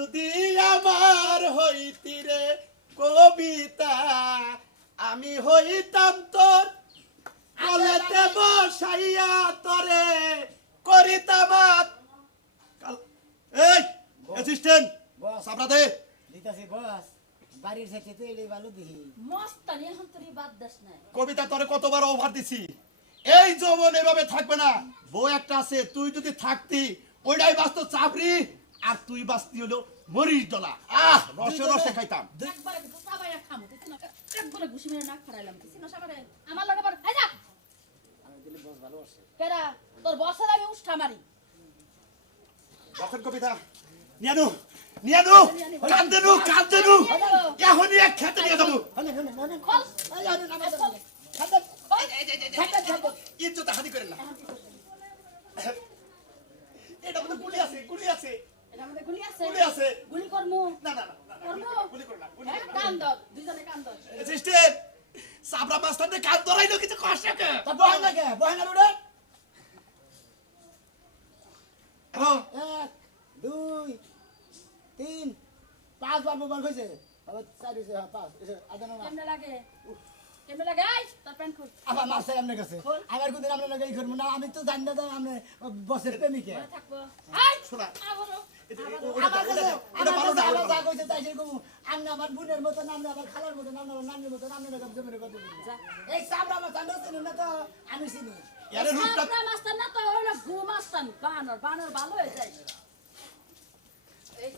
যদি আমার হইতি রে কবিতা আমি হইতাম তোর কলেতে বসাইয়া তরে করিতাম এই অ্যাসিস্ট্যান্ট সাবরা দে দিতাছি বস বাড়ির সাথে তো এটাই ভালো দিই মস্তানি এখন তোর বাদ দাস না কবিতা তোরে কতবার অফার দিছি এই যৌবন এভাবে থাকবে না বউ একটা আছে তুই যদি থাকতি ওইটাই বাঁচতো চাপড়ি আর তুই বাঁচতি হলো মরিচ ডলা রসে রসে খাইতাম একবারে সাবাইয়া খামু তুই না একবারে ঘুষি মেরে নাক ফাড়াইলাম তুই না সাবারে আমার লাগে বার এই যা আমি দিলে বস ভালো আছে কেডা তোর বসের আমি উষ্টা মারি বসের কবিতা নিয়ানু নিয়ানু কান্দেনু এখনই এক খেতে নিয়ে যাবো খল ইজ্জত হানি করেন না এটা মধ্যে গুলি আছে এটা আমাদের গুলি আছে গুলি আছে গুলি করমু না করমু গুলি করলা কান দাও দুজনে কান দাও সিস্টেম সাবরা মাস্টারতে কান ধরাইলো কিছু কষ্ট কে তা বহান না কে বহান না রুড়ে হ্যাঁ 1 2 3 5 বার মোবাইল কইছে আবার 4 হইছে 5 এসে আদানো না কেমনে লাগে আই তার প্যান্ট খুল আবার মাসে আমনে কাছে আবার কোন দিন আমনে লাগে এই করব না আমি তো জানি না আমনে বসের প্রেমিকে ঘরে থাকবো আই শোনা আবারো আমার কাছে আমার কাছে আবার যা কইছে তাই সেই কমু আমনে আমার বোনের মত নামনে আবার খালার মত নামনে আমার নানির মত নামনে কাছে জমির কথা বলি এই সামরা আমার জানো চিনি না তো আমি চিনি আরে রূপটা আমরা মাস্টার না তো হইলো গু মাস্টার বানর ভালো হয়ে যায় এই